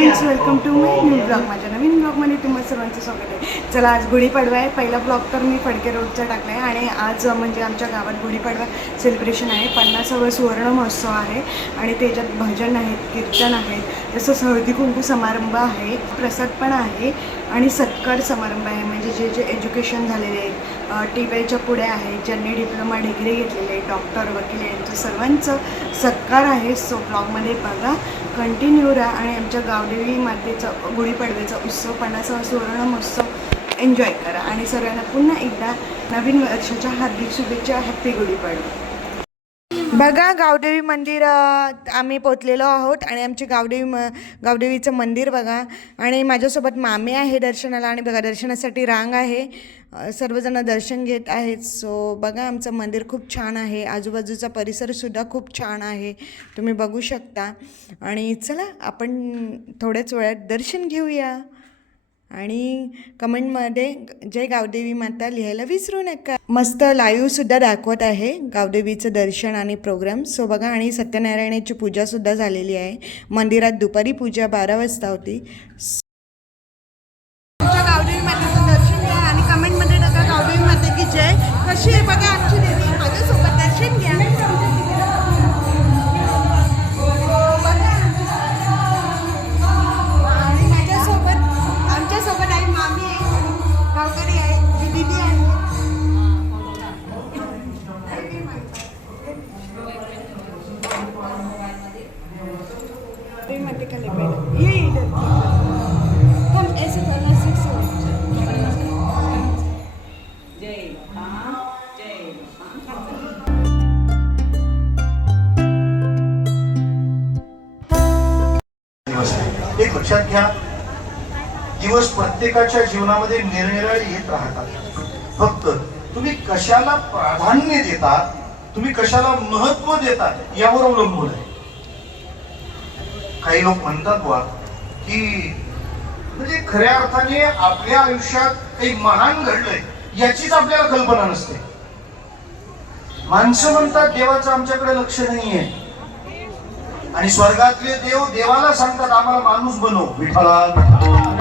Friends welcome to my new blog माझ्या नवीन ब्लॉगमध्ये तुम्हाला सर्वांचं स्वागत आहे. चला आज गुढीपाडवा आहे. पहिला ब्लॉग तर मी फडके रोडचा टाकला आहे आणि आज म्हणजे आमच्या गावात गुढीपाडवा सेलिब्रेशन आहे. पन्नासावं सुवर्ण महोत्सव आहे आणि त्याच्यात भजन आहेत कीर्तन आहेत. तसंच हळदी कुंकू समारंभ आहे प्रसाद पण आहे आणि सत्कार समारंभ आहे. म्हणजे जे जे एज्युकेशन झालेले आहेत टी वेच्या पुढे आहेत ज्यांनी डिप्लोमा डिग्री घेतलेले आहे डॉक्टर वकील यांचं सर्वांचं सत्कार आहे. सो ब्लॉगमध्ये बघा. कंटिन्यू राहा आणि आमच्या गावदेवी मातेचा गुढीपाडव्याचा उत्सव पन्नासावा सुवर्ण महोत्सव एन्जॉय करा. आणि सगळ्यांना पुन्हा एकदा नवीन वर्षाच्या हार्दिक शुभेच्छा. हॅप्पी गुढीपाडवा. बघा गावदेवी मंदिर आम्ही पोचलेलो आहोत आणि आमची गावदेवी म गावदेवीचं मंदिर बघा. आणि माझ्यासोबत मामे आहे दर्शनाला आणि बघा दर्शनासाठी रांग आहे. सर्वजण दर्शन घेत आहेत. सो बघा आमचं मंदिर खूप छान आहे. आजूबाजूचा परिसरसुद्धा खूप छान आहे. तुम्ही बघू शकता. आणि चला आपण थोड्याच वेळात दर्शन घेऊया. आणि कमेंटमध्ये जय गावदेवी माता लिहायला विसरू नका. मस्त लाईव्हसुद्धा दाखवत आहे. गावदेवीचं दर्शन आणि प्रोग्राम सो बघा आणि सत्यनारायणाची पूजासुद्धा झालेली आहे. मंदिरात दुपारी पूजा बारा वाजता होती. गावदेवी मातेचं दर्शन घ्या आणि कमेंटमध्ये टाका गावदेवी माते की जय. कशी आहे? बघा एक लक्षात घ्या. दिवस प्रत्येकाच्या जीवनामध्ये निरनिराळे येत राहतात. फक्त तुम्ही कशाला प्राधान्य देता तुम्ही कशाला महत्त्व देता यावर अवलंबून आहे. काही लोक म्हणतात बा की म्हणजे खऱ्या अर्थाने आपल्या आयुष्यात काही महान घडलंय याचीच आपल्याला कल्पना नसते. माणसं म्हणतात देवाचं आमच्याकडे लक्ष नाहीये. आणि स्वर्गातले देव देवाला सांगतात आम्हाला माणूस बनव विठ्ठला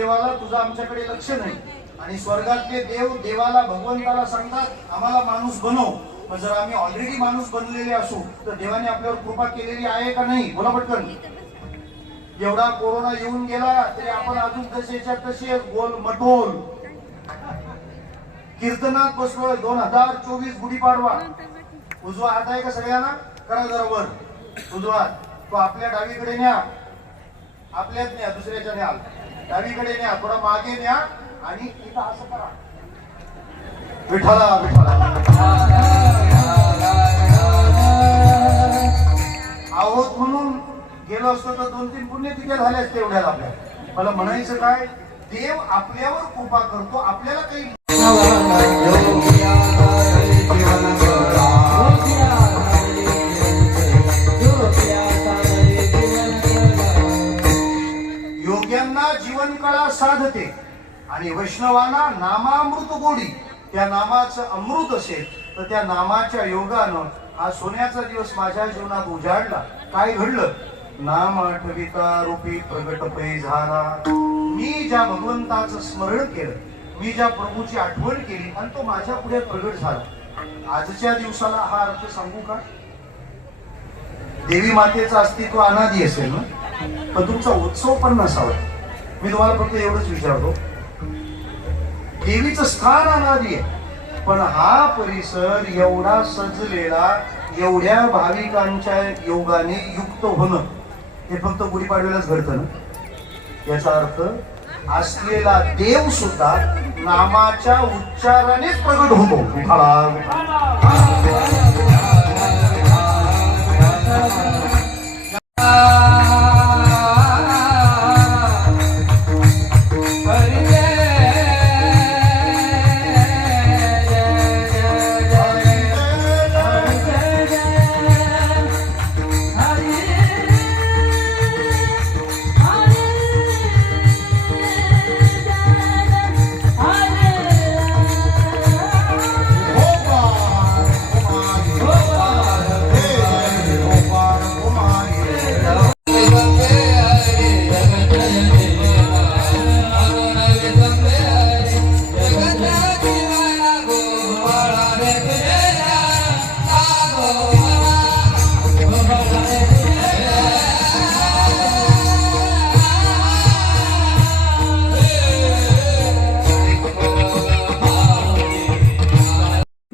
देवाला तुझं आमच्याकडे लक्ष नाही. आणि स्वर्गातले देव देवाला भगवंताला सांगतात आम्हाला माणूस बनव. पण जर आम्ही ऑलरेडी माणूस बनलेले असू तर देवाने आपल्यावर कृपा केलेली आहे का नाही? बोला पटकन. एवढा कोरोना येऊन गेला तरी आपण अजून तसेच्या तसे गोल मटोल. कीर्तनात बसलोय दोन हजार चोवीस गुढीपाडवा. उजवा हात आहे का सगळ्यांना? करा जरा वर. उजवा तो आपल्या डावीकडे न्या. आपल्यात न्या दुसऱ्याच्या न्या. डावीकडे न्या थोडा मागे न्या आणि इथं असं करा. विठाला विठाला आहोत म्हणून गेलो असतो तर दोन तीन पुण्य तिथे झाले असते एवढ्याला आपल्या. मला म्हणायचं काय देव आपल्यावर कृपा करतो आपल्याला काही कळा साधते. आणि वैष्णवाना नामामृत गोडी. त्या नामाचं अमृत असेल तर त्या नामाच्या योगानं हा सोन्याचा दिवस माझ्या जीवनात उजाडला. काय घडलं? नाम आठविता रूपी प्रगट पै झाला. मी ज्या भगवंताचं स्मरण केलं मी ज्या प्रभूची आठवण केली आणि तो माझ्या पुढे प्रगट झाला. आजच्या दिवसाला हा अर्थ सांगू का? देवी मातेचं अस्तित्व अनादी असेल ना? पण तुमचा उत्सव पण नसावा. मी तुम्हाला फक्त एवढंच विचारतो. देवीचं स्थान अनादी आहे पण हा परिसर एवढा सजलेला एवढ्या भाविकांच्या योगाने युक्त होणं हे फक्त गुढीपाडव्यालाच घडतं ना? याचा अर्थ असलेला देव सुद्धा नामाच्या उच्चारानेच प्रगट होतो. विठाला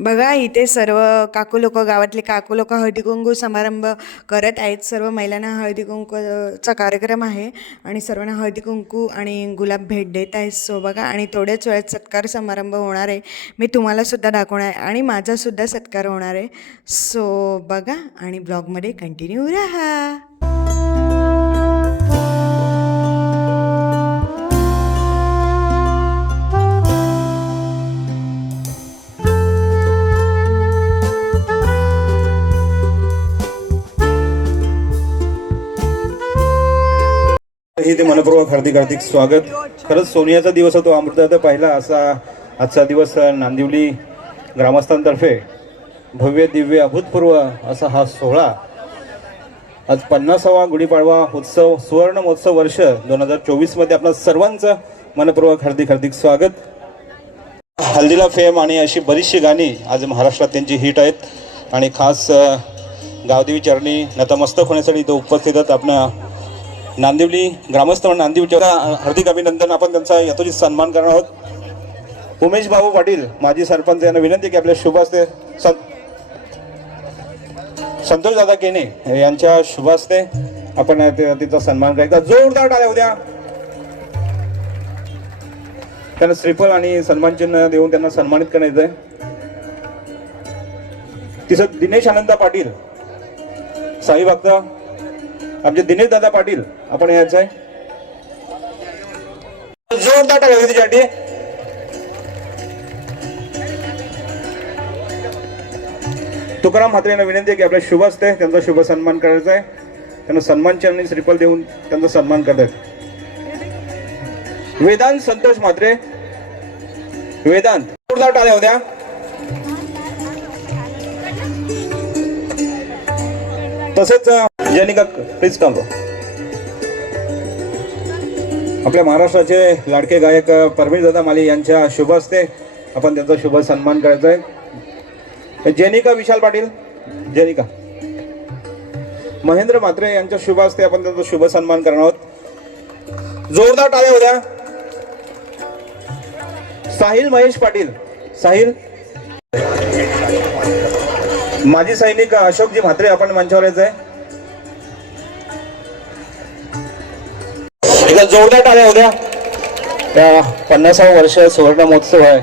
बघा इथे सर्व काकू लोक गावातले काकू लोक हळदीकुंकू समारंभ करत आहेत. सर्व महिलांना हळदीकुंकूचा कार्यक्रम आहे आणि सर्वांना हळदीकुंकू आणि गुलाब भेट देत आहेत सो बघा आणि थोड्याच वेळात सत्कार समारंभ होणार आहे. मी तुम्हालासुद्धा दाखवणार आहे आणि माझासुद्धा सत्कार होणार आहे. सो बघा आणि ब्लॉगमध्ये कंटिन्यू राहा. सगळ्यांचे ते मनपूर्वक हार्दिक हार्दिक स्वागत. खरंच सोनियाचा दिवस होतो अमृताचा पहिला असा आजचा दिवस नांदिवली ग्रामस्थांतर्फे भव्य दिव्य अभूतपूर्व असा हा सोहळा. आज पन्नासावा गुढीपाडवा उत्सव सुवर्ण महोत्सव वर्ष दोन हजार चोवीसमध्ये आपल्या सर्वांचं मनपूर्वक हार्दिक हार्दिक स्वागत. हल्दीला फेम आणि अशी बरीचशी गाणी आज महाराष्ट्रात त्यांची हिट आहेत. आणि खास गावदेवी चरणी नतमस्तक होण्यासाठी तो उपस्थित आहेत आपल्या नांदिवली ग्रामस्थ म्हणून नांदिवलीच्या हार्दिक अभिनंदन. आपण त्यांचा यथोचित सन्मान करणार आहोत. उमेश भाऊ पाटील माजी सरपंच यांना विनंती की आपल्या शुभ हस्ते संतोष दादा केने यांच्या शुभ आपण तिचा सन्मान करायचा जोरदार टाळ्या उद्या त्यांना श्रीफल आणि सन्मान चिन्ह देऊन त्यांना सन्मानित करण्यात आहे तिसरं दिनेश आनंद पाटील साई भक्त आमचे दिनेश दादा पाटील आपण यायचं आहे. जोरदार टाका होती तुकाराम म्हात्रे यांना विनंती आहे की आपल्या शुभ असते त्यांचा शुभ सन्मान करायचा आहे. त्यांना सन्मान चरणी आणि श्रीफल देऊन त्यांचा सन्मान करतात. वेदांत संतोष म्हात्रे. वेदांत जोरदार टाळ्या होत्या. तसेच जनिका प्लीज कम आपल्या महाराष्ट्राचे लाडके गायक परमेश दादा माली यांच्या शुभ हस्ते आपण त्यांचा शुभ सन्मान करायचा आहे जेनिका विशाल पाटील. जेनिका. महेंद्र म्हात्रे यांच्या शुभ हस्ते आपण त्यांचा शुभ सन्मान करणार आहोत. जोरदार टाळ्या होत्या साहिल महेश पाटील. साहिल. माजी सैनिक अशोकजी म्हात्रे आपण मंचावर यायचं आहे एकदा जोरदार टाळ्या होत्या त्या पन्नासावं वर्ष सुवर्ण महोत्सव आहे.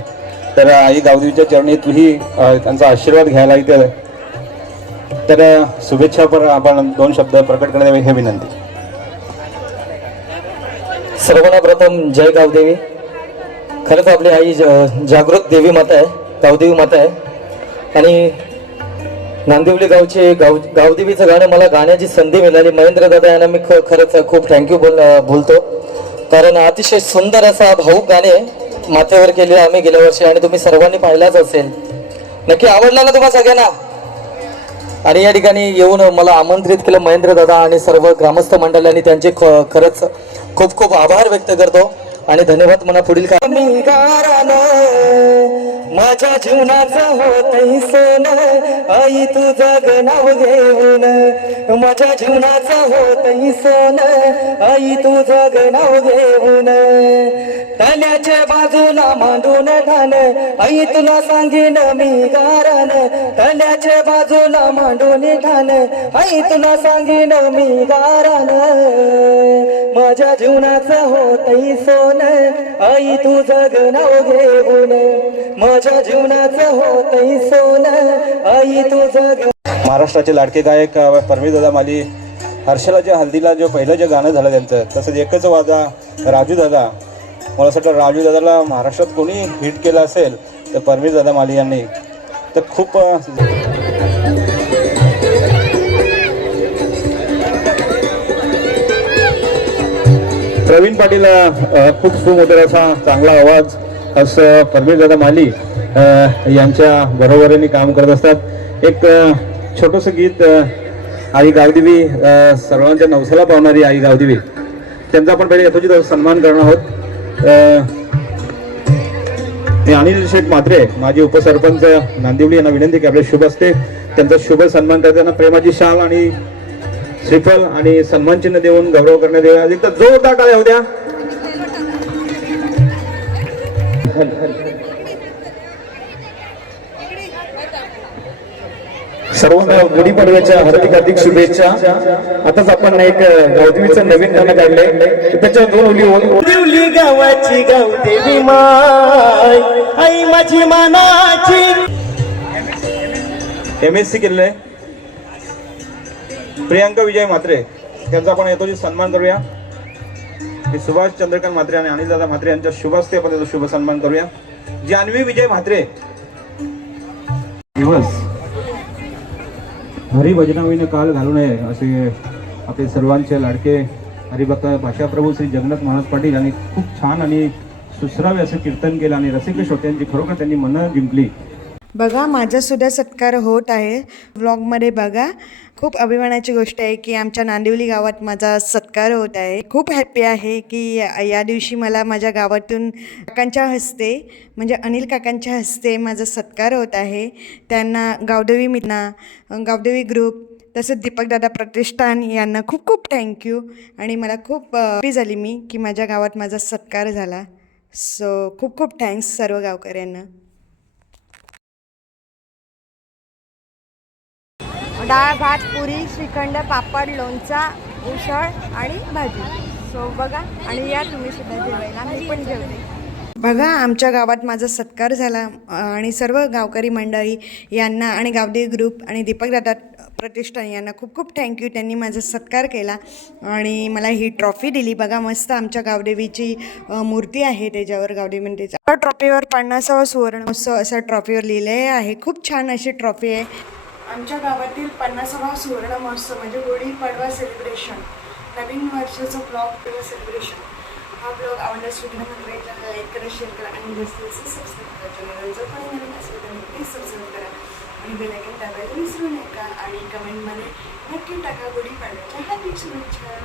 तर आई गावदेवीच्या चरणी अ, त्यांचा आशीर्वाद घ्यायला इथे. तर शुभेच्छा पर आपण दोन शब्द प्रकट करण्यात यावे हे विनंती. सर्वांना प्रथम जय गावदेवी. खरंच आपली आई जागृत देवी माता आहे गावदेवी माता आहे. आणि नांदिवली गावचे गाव गावदेवीचं गाणं मला गाण्याची संधी मिळाली. महेंद्र दादा यांना मी ख- खरंच खूप थँक्यू बोल बोलतो. कारण अतिशय सुंदर असा भाऊक गाणे माथ्यावर केले आम्ही गेल्या वर्षी आणि तुम्ही सर्वांनी पाहिलाच असेल. नक्की आवडला ना तुम्हाला सगळ्यांना? आणि या ठिकाणी येऊन मला आमंत्रित केलं महेंद्र दादा आणि सर्व ग्रामस्थ मंडळांनी त्यांचे ख- खरंच खूप खूप आभार व्यक्त करतो. आणि धन्यवाद म्हणा पुढील का माझ्या जीवनाचं होत सोन. आई तुझं गणाव घेऊन. माझ्या जीवनाचं होत सोन. आई तुझं गणाव घेऊन. तल्याच्या बाजूला मांडून ठाण. आई तुला सांगेन मी गारान तल्याच्या बाजूला मांडून ठाण. आई तुला सांगेन मी गारान माझ्या जीवनाचं होत सोन. आई तुझं गणाव घेऊन. माझ्या जीवनाचं होत सोन. आई तुझं महाराष्ट्राचे लाडके गायक अ, परमेश दादा माली हर्षलाच्या हल्दीला जो पहिलं जे गाणं झालं त्यांचं तसंच एकच वाजा राजू दादा. मला असं वाटतं राजू दादाला महाराष्ट्रात कोणी हिट केलं असेल तर परमेश दादा माली यांनी. तर खूप प्रवीण पाटील खूप सुमधुर असा चांगला आवाज. असं परमेश दादा माली यांच्या बरोबरीने काम करत असतात. एक छोटंसं गीत आई गावदेवी सर्वांच्या नवसाला पावणारी आई गावदेवी. त्यांचा आपण पहिले यथोचित सन्मान करणार आहोत. अनिल शेठ मात्रे माजी उपसरपंच नांदिवली यांना विनंती की आपले शुभ असते त्यांचा शुभ सन्मान करताना प्रेमाची शाल आणि श्रीफल आणि सन्मान चिन्ह देऊन गौरव करण्यात येईल एकदा जोरदार टाळ्या होत्या. सर्वांना गुढीपाडव्याच्या हार्दिक हार्दिक शुभेच्छा. आताच आपण एक गावदेवीचं नवीन गाणं काढलंय. त्याच्या दोन ओली ओली गावाची गावदेवी माय. आई माझी मानाची. एम एस सी केलेलं आहे. प्रियांका विजय म्हात्रे. त्यांचा आपण येतो सन्मान करूया. की सुभाष चंद्रकांत म्हात्रे आणि अनिलदादा म्हात्रे यांच्या शुभस्ते आपण शुभ सन्मान करूया. जान्हवी विजय म्हात्रे. दिवस. हरिभजनावीनं काल घालू नये असे आपले सर्वांचे लाडके हरिभक्त भाषाप्रभू श्री जगन्नाथ महाराज पाटील यांनी खूप छान आणि सुसरावे असं कीर्तन केलं आणि रसिक श्रोत्यांची खरोखर त्यांनी मनं जिंकली. बघा माझासुद्धा सत्कार होत आहे. व्लॉगमध्ये बघा खूप अभिमानाची गोष्ट आहे की आमच्या नांदिवली गावात माझा सत्कार होत आहे. खूप हॅप्पी आहे की या दिवशी मला माझ्या गावातून काकांच्या हस्ते म्हणजे अनिल काकांच्या हस्ते माझा सत्कार होत आहे. त्यांना गावदेवी मिना गावदेवी ग्रुप तसंच दीपकदादा प्रतिष्ठान यांना खूप खूप थँक्यू आणि मला खूप हॅपी झाली मी की माझ्या गावात माझा सत्कार झाला. सो खूप खूप थँक्स सर्व गावकऱ्यांना. डाळ भात पुरी श्रीखंड पापड लोणचा उसळ आणि भाजी. सो बघा आणि या तुम्ही सुद्धा जेवायला. मी पण जेवते. बघा आमच्या गावात माझा सत्कार झाला. आणि सर्व गावकरी मंडळी यांना आणि गावदेवी ग्रुप आणि दीपकदादा प्रतिष्ठान यांना खूप खूप थँक्यू त्यांनी माझा सत्कार केला. आणि मला ही ट्रॉफी दिली. बघा मस्त आमच्या गावदेवीची मूर्ती आहे त्याच्यावर. गावदेवी मंदिरचा ट्रॉफीवर पन्नासावा सुवर्ण महोत्सव असं ट्रॉफीवर लिहिलं आहे. खूप छान अशी ट्रॉफी आहे. आमच्या गावातील पन्नासावा सुवर्ण महोत्सव म्हणजे गुढीपाडवा सेलिब्रेशन नवीन वर्षाचं ब्लॉग किंवा सेलिब्रेशन हा ब्लॉग आवडल्यास सुद्धा करायचा लाईक करा शेअर करा आणि जास्तीत जास्त सबस्क्राईब करा. चॅनल जर कोणी नवीन असेल तर प्लीज सबस्क्राईब करा. आणि बेलायकन दाबायला विसरू नका आणि कमेंटमध्ये नक्की टाका गुढीपाडव्याच्या हार्दिक शुभेच्छा.